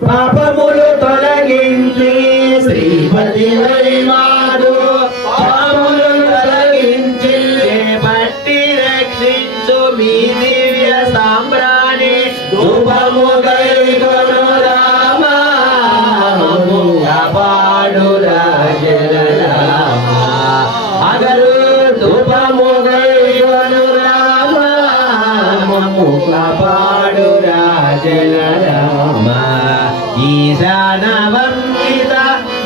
పాపములు తొలగించి శ్రీపతి మాదు పాపములు తొలగించి పట్టి రక్షించు మీ దివ్య సాంబ్రాణి ధూపము గైకొను రామ కాపాడు రాజల రామ అగరు ధూపము గైకొను రామ కాపాడు రాజల రామ ఈశాన వందిత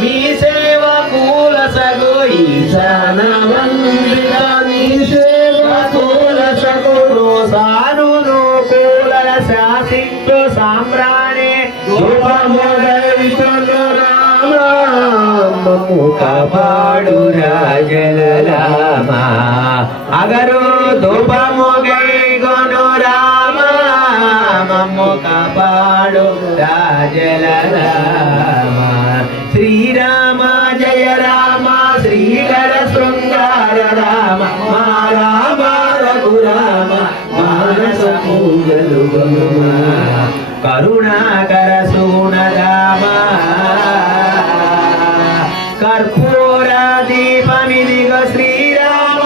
మీ సేవకుల సగు ఈశాన వందిత మీ సేవకుల సగు సానును కూల శాసించు సామ్రాణి ధూపము గైకొను రామ కాపాడు రాజల రామ అగరు ధూపము గైకొను రామ మమ్ము కాపాడు రాజల రామ శ్రీరామ జయ రామ శ్రీకర శృంగార రామ మా రామ రఘురామ మానస పూజలు కరుణాకర సూన రామ కర్పూర దీపమిదిగ శ్రీరామ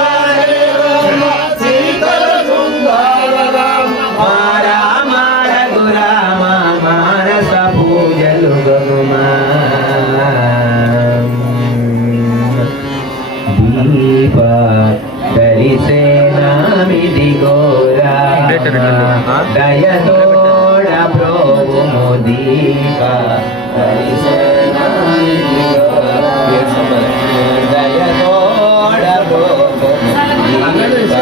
శ్రీకర శృంగార రామ మా రామ రఘురామ మానస పూజలు దీప దరిసేనామిదిగో రామ దయతోడ ప్రోము దీప దరిసేనామిదిగో దయతోడ ప్రోము దీప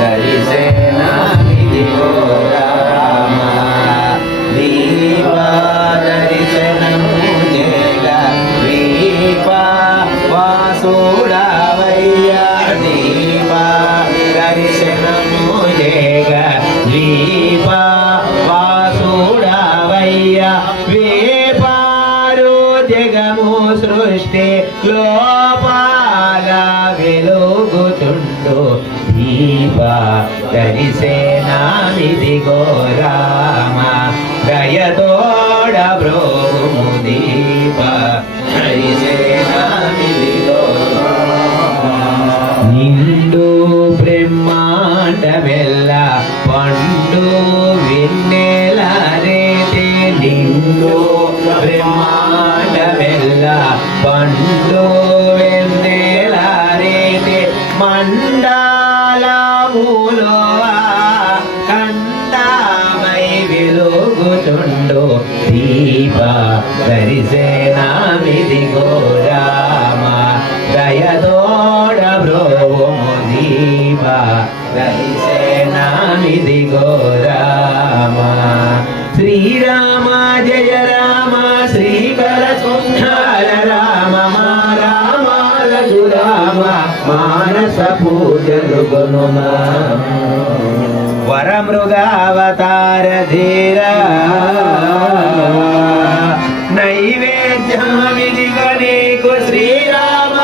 దరిసేనామిదిగో రామ దీప దర్శనము జగ దీప వాసుడవయ్య దీప దర్శనము జగ దీప వాసుడవయ్య వేపారు జగము సృష్టి లోపాల వెలుగుచుండు దీప దరిసేనామిదిగో రామ దయతోడ బ్రోము దీప దరిసేనామిదిగో నిండు బ్రహ్మాండమెల్ల పండు వెన్నెల రేతే నిండు బ్రహ్మాండమెల్ల పండు వెన్నెల రేతే మండలములో కండమై వెలుగుచుండు దీప దరిసేనామిదిగో రామ దయతోడ బ్రోము దీప దరిసేనామిదిగో రామ శ్రీరామ జయ రామ శ్రీకర శృంగార రామ మా రామ రఘురామ మానస పూజలు గొనుమా వరమృగావతార ధీర నైవేద్యమిదిగ నీకు శ్రీరామ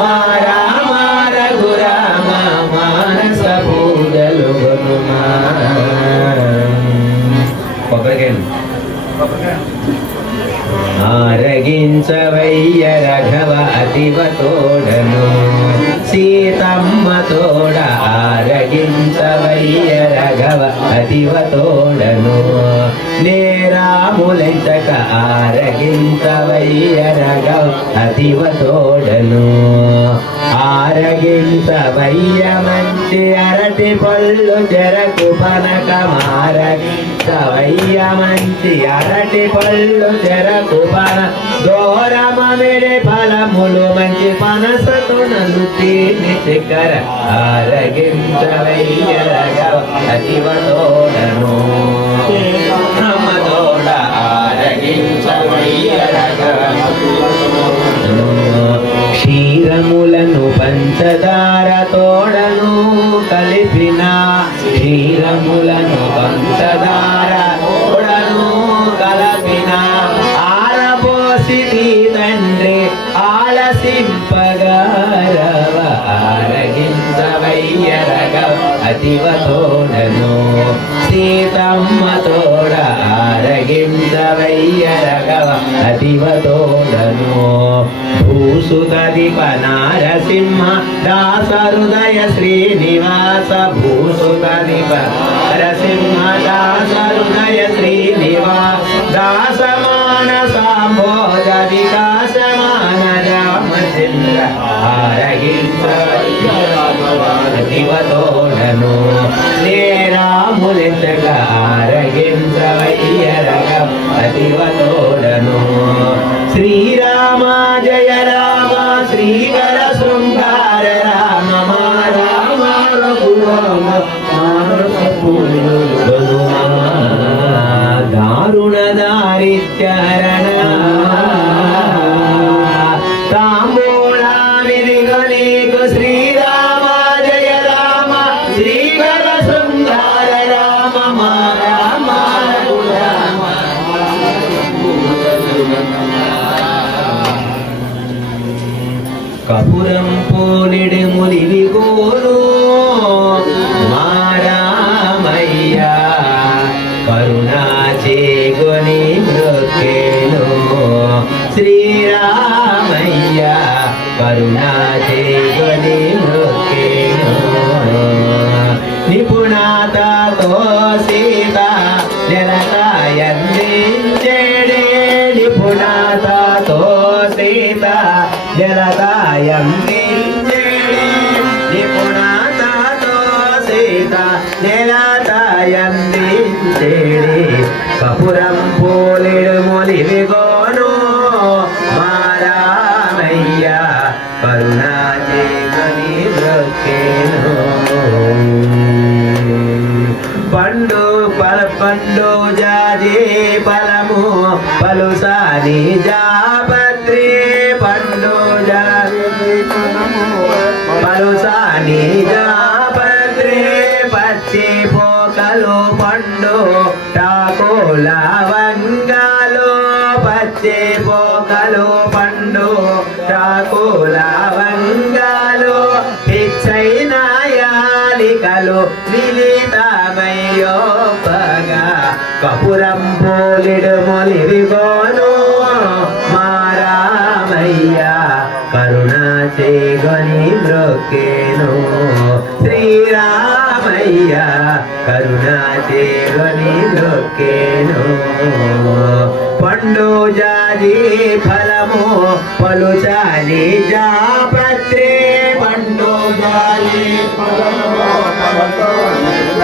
మా రామ రఘురామ మానస పూజలు గొనుమా ఆరగించవయ్య రఘవ అతివ తోడను సీతమ్మ తోడ ఆరగించవయ్య రఘవ అతివ తోడను నేరాములెంచక ఆరగించవయ్య రఘవ అతివ తోడను ఆరగించవయ్య మంచి అరటి పళ్ళు చెరకు పనకమారగించవయ్య మంచి అరటి పళ్ళు చెరకు పన దూరమమిడి ఫలములు మంచి పనసతో నన్ను తీర్ని చిక్కర ఆరగించవయ్య రఘవ అతివ తోడను తోడ ఆరగించవయ్య రఘవ క్షీరములను పంచదార తోడను కలిపిన క్షీరములను పంచదార తోడను కలపిన ఆరబోసి తండ్రి ఆలసింపగారవ ఆరగించవయ్య రఘవ అతివ తోడను సీతమ్మ తోడ ఆరగించవయ్య రఘవ అతివ తోడను భూసుతదిప నారసింహ దాస హృదయ శ్రీనివాస భూసుతదిప నరసింహ దాస హృదయ శ్రీనివాస దాసమాన సాంభోజ వికాసమాన రామచంద్ర ఆరగించవయ్య తోడను నే రాములించగ ఆరగించవయ్య రఘవ అతివ తోడను శ్రీరామ జయ రామ శ్రీకర శృంగార రామ రామ రఘురామ దారుణ దారిత్యరణ తాంబూలామిదిగనీకు శ్రీరామ జయ రామ శ్రీకర శృంగార రామ రామ రఘురామ కపురం పోలిడు ములివి గోరు మారామయ్య కరుణా చేగొని మృక్కేను శ్రీరామయ్య కరుణా చేగొని మృక్కేను నిపుణాతతో సీత జలతాయందించెడే నిపుణాతతో సీత జలతాయందించెడే నిపుణాతతో సీత జలతాయందించెడే కపురం పోలిడు మొలివి గోను మారామయ్య కరుణా చేగని మృక్కేను పండు జాజే ఫలము పలుసాని జాపత్రి పండు జాజే పలుసాని జాపత్రి పచ్చి పోకలు పండు టాకోల వంగాలు పచ్చి పోకలు పండు టాకోల వంగాలు పిచ్చైన యాలికలు మిలితమయ్యోపగా కపురం పోలిడు మొలివి గోను మారామయ్య కరుణా చేగొని మృక్కేను శ్రీరామయ్య కరుణా చేగొని మృక్కేను పండు జాజి ఫలము పలుచాని జాపత్రి పండు జాజి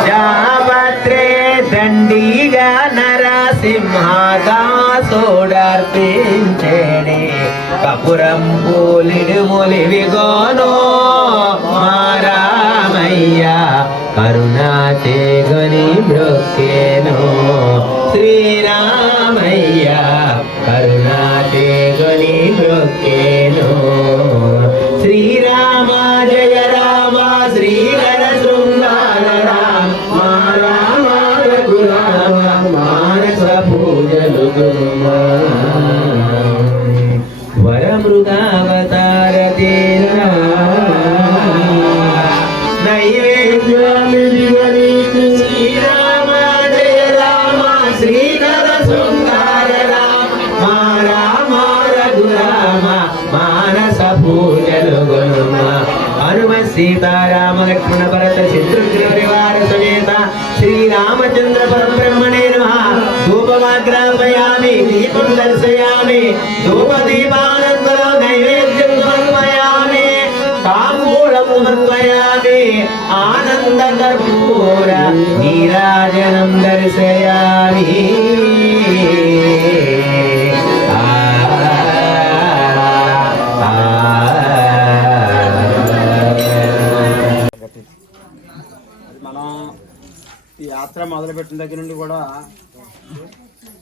జాపత్రే దండిగా నరసింహదాసోడర్పించెడే కపురం పోలిడు మొలివి గోను మారామయ్య కరుణా చేగొని మృక్కేను శ్రీరామయ్య కరుణా చేగొని మృక్కేను శ్రీరామ జయ రామ శ్రీకర శృంగార రామ రామ రఘురామ మానస పూజలు వరమృగావతార తేరా నైవేద్యమిదిగనీకు శ్రీరామ జయ రామ శ్రీకర శృంగార రామ రామ రఘురామ మానస పూజలు గురుమ హనుమ సీతారామ లక్ష్మణ భరత శత్రుఘ్న పరివార సమేత శ్రీరామచంద్ర పరబ్రహ్మణే నమః ధూపమాగ్రాపయామి దీపం దర్శయామి ధూపదీపానంతరో నైవేద్యం సమర్పయామి తాంబూలం సమర్పయామి ఆనంద కర్పూర నీరాజనం దర్శయామి ఈ యాత్ర మొదలుపెట్టిన దగ్గర నుండి కూడా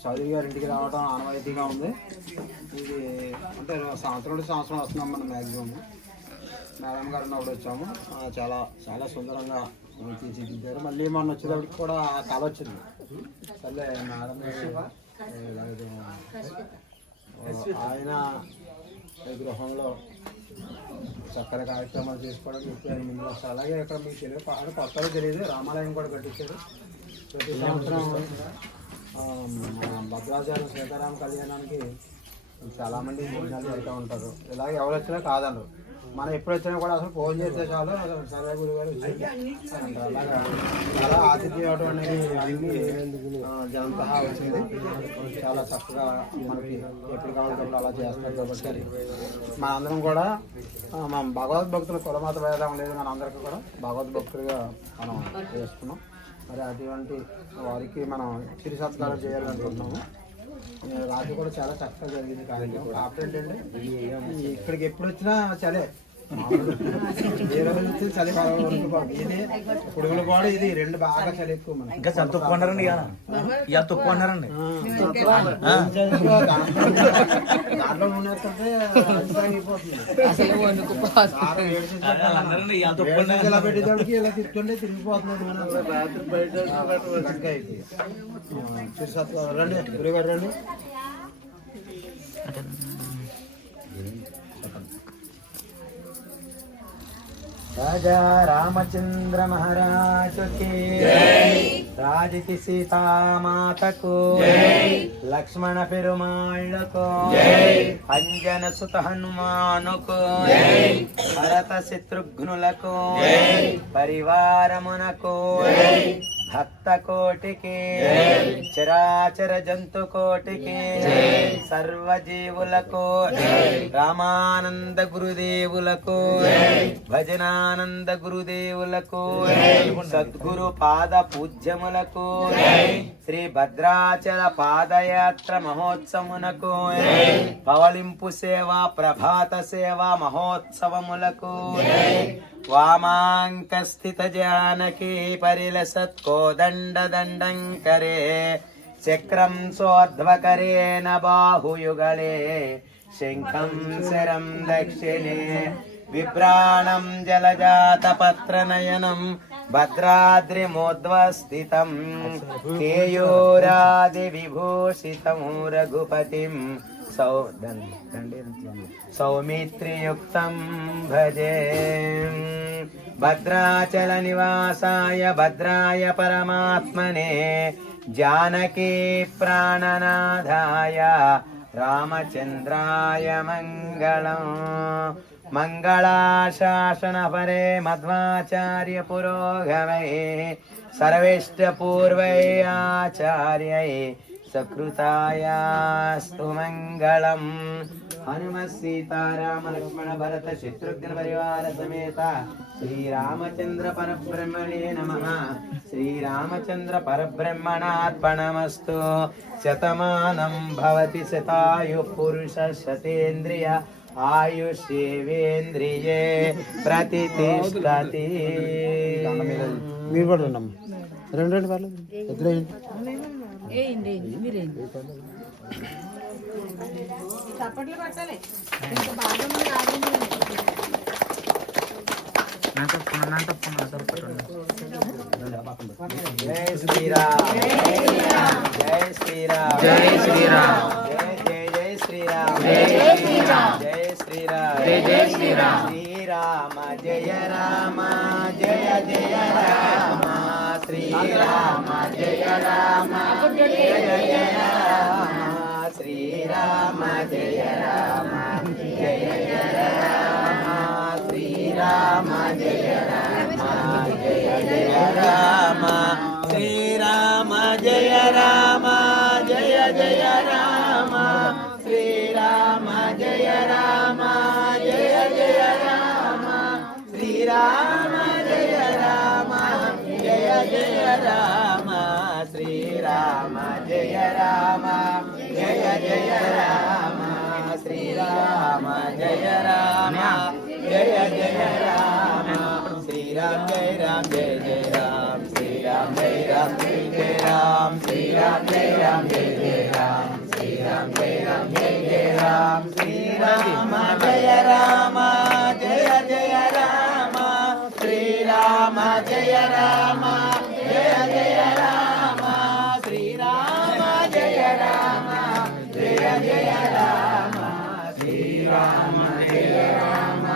చౌదరి గారి ఇంటికి రావడం ఆనవాయితీగా ఉంది. ఇది అంటే సంవత్సరం నుండి సంవత్సరం వస్తున్నాం మనం మ్యాక్సిమం. మేడం గారు ఉన్నప్పుడు వచ్చాము. చాలా చాలా సుందరంగా తీర్చిదిద్దారు. మళ్ళీ మొన్న వచ్చేటప్పటికి కూడా కళ వచ్చింది. సర్లే మేడం ఆయన గృహంలో చక్కని కార్యక్రమాలు చేసుకోవడానికి ఎక్కువ ముందు వస్తారు. అలాగే ఇక్కడ మీకు తెలియదు కొత్తలో తెలియదు, రామాలయం కూడా కట్టించారు. ప్రతి సంవత్సరం భద్రాచలం సీతారామ కళ్యాణానికి చాలామంది భోజనాలు వెళ్తూ ఉంటారు. ఇలాగే ఎవరు వచ్చినా కాదన్నారు. మనం ఎప్పుడు వచ్చినా కూడా అసలు ఫోన్ చేస్తే చాలు సరే గురుగారు అలాగా చాలా ఆతిథ్యం ఇవ్వడం అనేది అన్ని జనంతహా వచ్చింది. చాలా చక్కగా మనకి ఎప్పుడు కావాలంటే అలా చేస్తారు. కాబట్టి మనందరం కూడా మనం భగవద్భక్తులు కులమత భేదం లేదు, మనందరికీ కూడా భగవద్భక్తులుగా మనం చేసుకున్నాం. మరి అటువంటి వారికి మనం చిరు సత్కారం చేయాలనుకుంటున్నాము. రాత్రి కూడా చాలా చక్కగా జరిగింది కార్యక్రమం. కాకపోతే ఏంటంటే ఇక్కడికి ఎప్పుడు వచ్చినా చలే ఏ రోజు వచ్చినా చలి బాగా ఇది పొడుగులు కూడా ఇది రెండు బాగా చలి ఎక్కువ మనం ఇంకా చాలా తక్కువ ఉన్నారండి, ఇక తక్కువ ఉన్నారండి. దాంట్లో నూనెస్తుంటే ఇలా పెట్టేటప్పటికి ఇలా తిప్పుతుంటే తిరిగిపోతున్నాడు. మనం రాత్రి బయట ఇంకా అయిపోయి రండి గురుగారు రండి. राजा रामचंद्र महाराज के राज की सीता माता को लक्ष्मण पेरुमाळ को अंजन सुत हनुमान को भरत शत्रुघ्नुल को परिवार मन को भक्त कोटि के चराचर जंतु कोटि के सर्व जीवुలకు రామానంద గురుదేవులకు భజనానంద గురుదేవులకు సద్గురు పాద పూజ్యములకు శ్రీ భద్రాచల పాదయాత్ర మహోత్సవమునకు పవళింపు సేవ ప్రభాత సేవ మహోత్సవములకు వామాంక స్థిత జానకి పరిలసత్ కోదండ దండంకరే చక్రం సోధ్వకరేణ బాహుయుగళే శంఖం శరం దక్షిణే విభ్రాణం జలజాత పత్రనయనం భద్రాద్రిమోద్వస్థితం కేయూరాది విభూషితం రఘుపతిం సౌమిత్రియుక్తం భజే భద్రాచల నివాసాయ భద్రాయ పరమాత్మనే జానకీ ప్రాణనాథాయ రామచంద్రాయ మంగళం మంగళాశాసన పరే మధ్వాచార్య పురోగమై సర్వేష్ట పూర్వై ఆచార్యై సకృతాయాస్తు మంగళం. హనుమత్ సీతారామ లక్ష్మణ భరత శత్రుఘ్న పరివార సమేత శ్రీరామచంద్ర పరబ్రహ్మణే నమః. శ్రీరామచంద్ర పరబ్రహ్మణార్పణమస్తు. శతమానం భవతి శతాయు పురుష శతేంద్రియ ఆయుష్యేవేంద్రియే ప్రతిష్ఠతి. మీరు కూడా రండి, రెండు రెండు పర్లేదు ఎదురు చప్పట్లు పట్టాలి. జై శ్రీరామ్ జై శ్రీరామ్ జై శ్రీరామ్ జై జై శ్రీరామ్ జై శ్రీరామ్ జై శ్రీరామ్ జై జై శ్రీరామ్ శ్రీరామ జయ రామ జయ జయ రామ శ్రీరామ జయ రామ జయ జయ రామ శ్రీరామ జయ రామ జయ జయ రామ శ్రీరామ జయ రామ జయ జయ రామ శ్రీరామ జయ రామ జయ జయ రామ శ్రీరామ జయ రామ జయ జయ రామ శ్రీరామ జయ రామ జయ జయ రామ శ్రీరామ జయ రామ జయ జయ రామ శ్రీరామ జయ రామ జయ జయ రామ శ్రీరామ జయ రామ జయ జయ రామ శ్రీరామ జయ రామ జయ జయ రామ శ్రీరామ జయ రామ జయ జయ రామ శ్రీరామ జయ రామ జయ జయ రామ శ్రీరామ జయ రామ జయ జయ రామ శ్రీరామ జయ రామ జయ జయ రామ శ్రీరామ జయ రామ జయ జయ రామ శ్రీరామ జయ రామ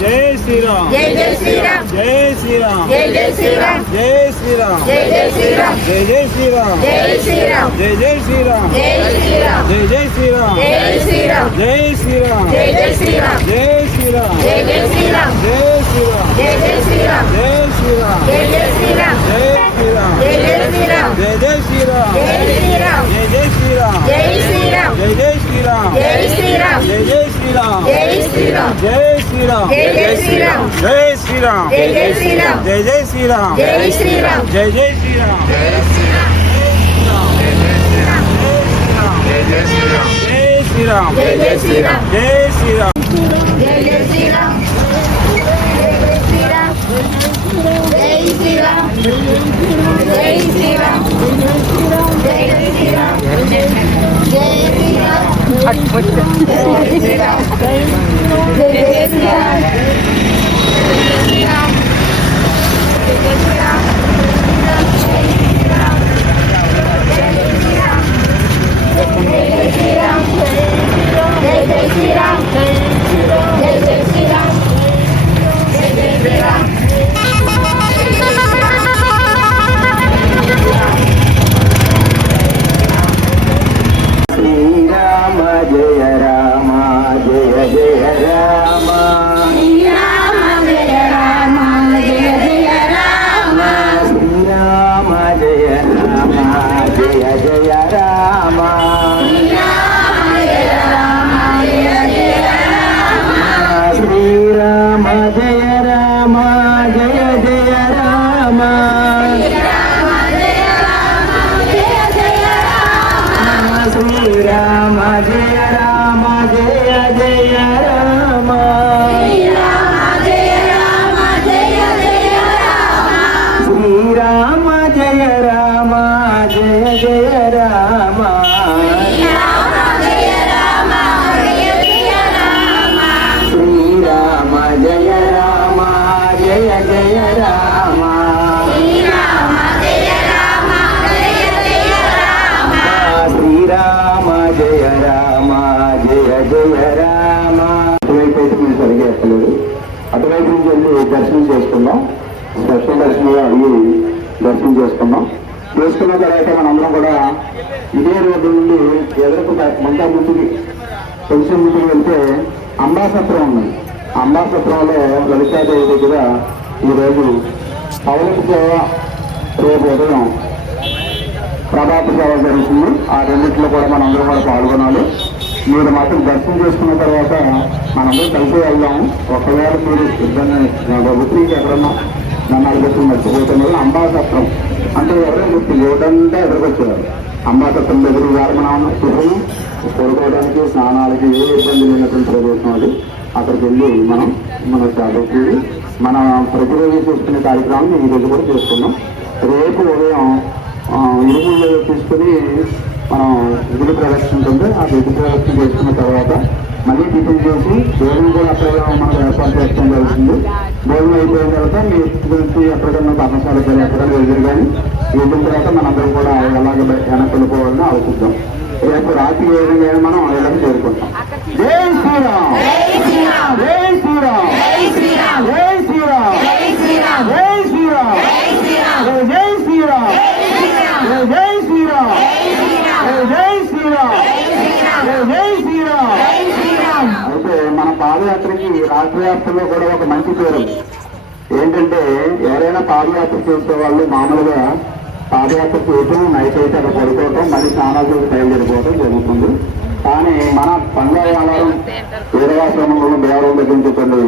జై శ్రీరామ్ జై జై శ్రీరామ్ జై శ్రీరామ్ జై జై శ్రీరామ్ జై శ్రీరామ్ జై జై శ్రీరామ్ జై జై శ్రీరామ్ జై శ్రీరామ్ జై జై శ్రీరామ్ జై శ్రీరామ్ జై జై శ్రీరామ్ జై శ్రీరామ్ జై శ్రీరామ్ జై జై శ్రీరామ్ జై శ్రీరామ్ జై జై శ్రీరామ్ జై శ్రీరామ్ జై జై శ్రీరామ్ జై శ్రీరామ్ జై జై శ్రీరామ్ జై శ్రీరామ్ జై జై శ్రీరామ్ జై జై శ్రీరామ్ జై శ్రీరామ్ జై జై శ్రీరామ్ జై శ్రీరామ్ జై జై శ్రీరామ్ జై శ్రీరామ్ జై జై శ్రీరామ్ జై శ్రీరామ్ జై శ్రీరామ్ జై జై శ్రీరామ్ జై శ్రీరామ్ జై జై శ్రీరామ్ జై జై శ్రీరామ్ జై శ్రీరామ్ జై జై శ్రీరామ్ జై శ్రీరామ్ జై జై శ్రీరామ్ జై శ్రీరామ్ జై జై శ్రీరామ్ జై శ్రీరామ్ జై శ్రీరామ్ జై శ్రీరామ్ జై శ్రీరామ్ శ్రీరామ జయ రామ జయ జయ రామ శ్రీరామ జయ రామ జయ జయ రామ శ్రీరామ జయ రామ జయ జయ రామ శ్రీరామ జయ రామ జయ జయ రామ శ్రీరామ జయ రామ జయ జయ రామ శ్రీరామ జయ రామ జయ జయ రామ శ్రీరామ జయ రామ జయ జయ రామ అటువైపు అయితే మీరు సరిగా ఎక్కలేదు అటువైపు నుంచి వెళ్ళి దర్శనం చేసుకున్నాం స్పెషల్ దర్శనం అడిగి దర్శనం చేసుకున్నాం చేసుకున్న తర్వాత మనందరం కూడా ఇదే రోడ్డు నుండి ఎదురుకు ముందా ముందుకి కొంచెం ముందుకు వెళ్తే అంబాసత్రం ఉంది అంబాసత్రంలో లలితాదేవి దగ్గర ఈరోజు పౌలకు సేవ రేపు ఉదయం ప్రభాత సేవ జరుగుతుంది ఆ రెండింటిలో కూడా మనందరం కూడా పాల్గొనాలి మీరు మాత్రం దర్శనం చేసుకున్న తర్వాత మనందరం కలిసి వెళ్దాం ఒకవేళ మీరు ఇబ్బంది వృత్తికి ఎక్కడన్నా నన్ను అడుగుతున్న మర్చిపోతున్నారు అంబాసత్రం అంటే ఎవరైనా గుర్తు ఏమిటంటే ఎదురుకొచ్చేవారు అంబాసత్రం దగ్గర గారు మనం టిఫిన్ కొడుకోవడానికి స్నానాలకి ఏ ఇబ్బంది లేనటువంటి ప్రదేశం అది అక్కడికి వెళ్ళి మన చదువుకి మన ప్రతిరోజు చేసుకునే కార్యక్రమాన్ని ఈ రోజు కూడా చేసుకున్నాం రేపు ఉదయం ఇరుములు తీసుకుని మనం గిరి ప్రదర్శన ఉంటుంది ఆ గిరి ప్రదర్శన చేసుకున్న తర్వాత మళ్ళీ టిఫిన్ చేసి భోజనం కూడా అక్కడ మనం ఏర్పాటు చేసుకోవడం జరుగుతుంది భోజనం అయిపోయిన తర్వాత మీ గురించి ఎక్కడికన్నా పర్ణశాల కానీ ఎక్కడైనా ఎదురు కానీ వెళ్ళిన తర్వాత మనందరం కూడా ఎలాగ వెనక్కి వెళ్ళిపోవాలని ఆలోచిద్దాం రేపు రాత్రి ఏ విధంగా మనం ఇళ్ళకి చేరుకుంటాం జై శ్రీరామ్ జై శ్రీరామ్ జై శ్రీరామ్ జై శ్రీరామ్ జై శ్రీరామ్ జై శ్రీరామ్ జై శ్రీరామ్ జై శ్రీరామ్ జై శ్రీరామ్ అయితే మన పాదయాత్రకి రాష్ట్ర వ్యాప్తంలో కూడా ఒక మంచి పేరు ఏంటంటే ఎవరైనా పాదయాత్ర చేసే వాళ్ళు మామూలుగా పాదయాత్ర చేయటం నైట్ అయితే అక్కడ పడుకోవటం మళ్ళీ స్నానాలు బయలుదేరిపోవటం జరుగుతుంది కానీ మన పంగాయాలం వీరవాశ్రమంలో దేవాలయం దగ్గరించండి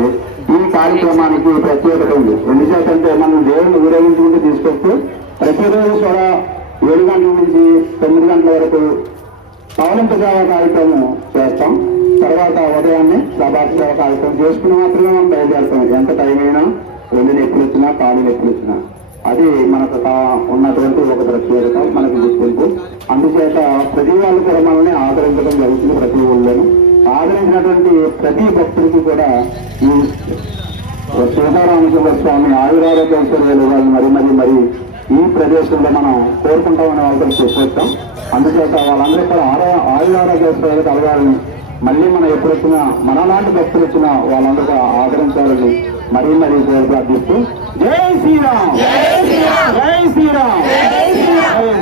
ఈ కార్యక్రమానికి ప్రత్యేకత ఉంది ఎందుచేతంటే మనం దేవుని ఊరేగించుకుంటూ తీసుకొస్తే ప్రతిరోజు కూడా 7 గంటల నుంచి 9 గంటల వరకు పౌరంత సేవ కార్యక్రమం చేస్తాం తర్వాత ఉదయాన్నే ప్రభాత సేవ కార్యక్రమం చేసుకుని మాత్రమే మనం బయలుదేరుతాం ఎంత టైం అయినా ఒళ్ళు నొప్పులు వచ్చినా కాళ్ళు నొప్పులు వచ్చినా అది మనకు ఉన్నటువంటి ఒక ప్రత్యేకత మనకు గుర్తింపు అందుచేత ప్రతి వాళ్ళు కూడా మనల్ని ఆదరించడం జరుగుతుంది ప్రతి ఊళ్ళోనూ ఆదరించినటువంటి ప్రతి భక్తుడికి కూడా ఈ సీతారామచంద్ర స్వామి ఆయురారోగ్యాలు మరి ఈ ప్రదేశంలో మనం కోరుకుంటామని వాళ్ళతో చెప్పొచ్చాం అందుచేత వాళ్ళందరూ కూడా ఆయురారోగ్యాలు కలగాలని మళ్ళీ మనం ఎప్పుడు వచ్చినా మనలాంటి భక్తులు వచ్చినా వాళ్ళందరూ ఆదరించాలని మరీ మరీ ప్రార్థిస్తూ జై శ్రీరామ్ జై శ్రీరామ్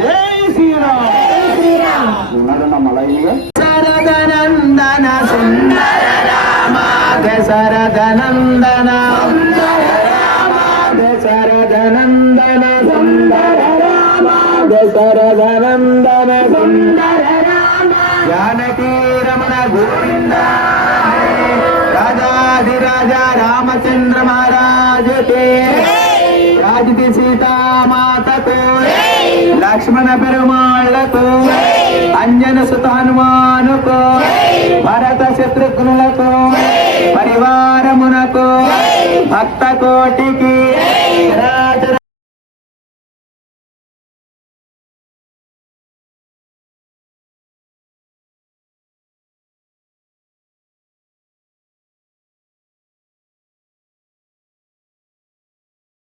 జై శ్రీరామ్ ఉన్నాడన్న మలైగా శరదనందన సుందర రామ శరదనందన శరదనందన సుందర రామ శరదనందన సుందర రామ జానకీ రమణ గోవింద राजाधिराज रामचंद्र महाराज के राजति सीता माता को लक्ष्मण पेरुमाळ को अंजन सुत हनुमान को भरत शत्रुघ्नुल को परिवार मुनको भक्त कोटि की